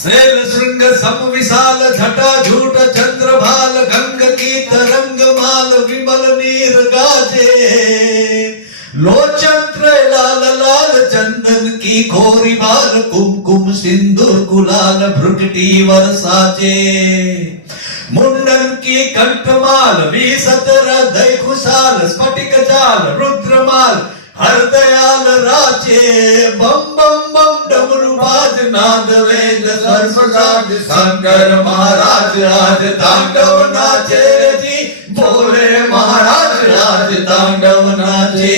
शैल श्रृंग सम विशाल झटा झूठ चंद्रभाल गंग की तरंग माल विमल नीर गाजे लोचन त्रय लाल लाल चंदन की खोरी बाल कुमकुम सिंदूर गुलाल भ्रुकटी वर्षाचे मुंडन की कंठमाल विसत हृदय खुशाल स्फटिक जाल रुद्रमाल हरदयाल राचे बम बम बम डमरू बाज नाद वेद सर्वसाद शंकर महाराज आज तांडव नाचे जी बोले महाराज आज तांडव नाचे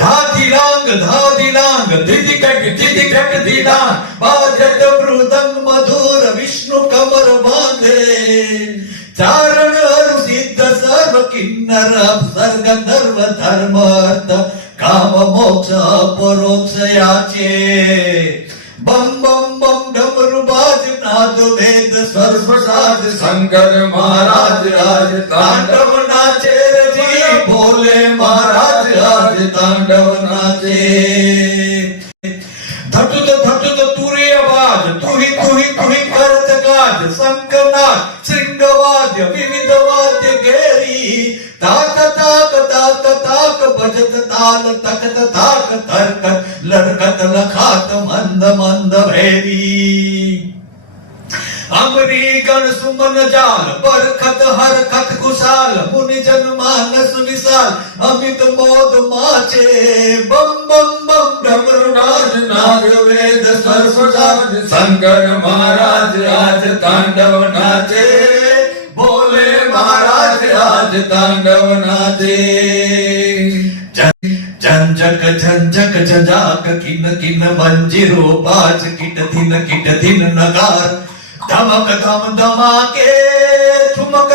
धादिलांग दिदिकट दिलांग बाजत मृदंग मधुर विष्णु कमर बांधे चारण अरु सिद्ध सर्व किन्नर अप्सर गंधर्व धर्म अर्थ काम मोक्ष अपरोक्ष याचे बम बम बम डमरू बाज नाद वेद सर्वसाद शंकर महाराज आज तांडव नाचे जी भोले महाराज आज तांडव नाचे धटुत तुरी आवाज तुही करत गाज संकनाद श्रृंगवाद्य विविध वाद्य गेरी ताक बजत ताल तकत ताक तर्कत लड़कत लखात मंद मंद भैरी अमरी गण सुमन जाल बरखत हरखत कुशाल मुनि जन मानस विशाल अमित मोद माचे बम बम बम डमरू नाद नाग वेद सर्वसाद शंकर महाराज आज तांडव नाचे बोले महाराज आज तांडव नाचे झंझक झंझाक किन किन मंजिरो बाज किट दिन नगार धमक धम धमाके ठुमक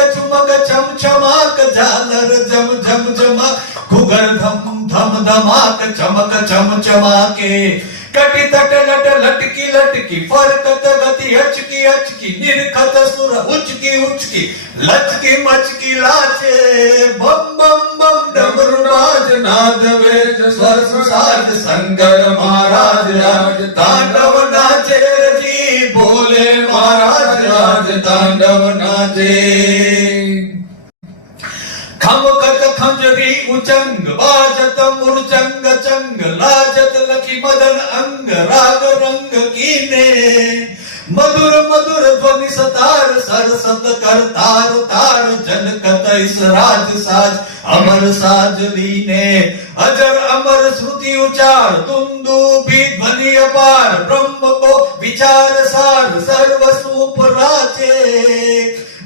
छम छमाक झालर झम झमा घुगर धम धम धमाक चमक चम चमाके कटी तट लट लटकी फरकत गति अचकी निरखत सुर उचकी लचकी मचकी लाचे बम बम बम डमरू नाद नाद वेद सर्वसाद शंकर महाराज आज तांडव नाचे जी बोले महाराज आज तांडव नाचे खमकत खंजरी उचंग बाजत मुरचंग चंग लाजत लखी मदन अंग राग रंग कीने मधुर मधुर ध्वनि सतार सरसत कर तार जनकत इस राज साज अमर साज लीने अजर अमर श्रुति उचार तुम भी ध्वनि अपार ब्रह्म को विचार सार सर्व सूप राचे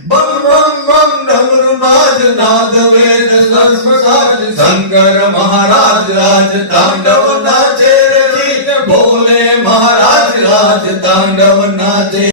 बम बम बम डमरू नाद नाद वेद सर्वसाद शंकर महाराज आज तांडव नाचे जी बोले महाराज आज तांडव नाचे।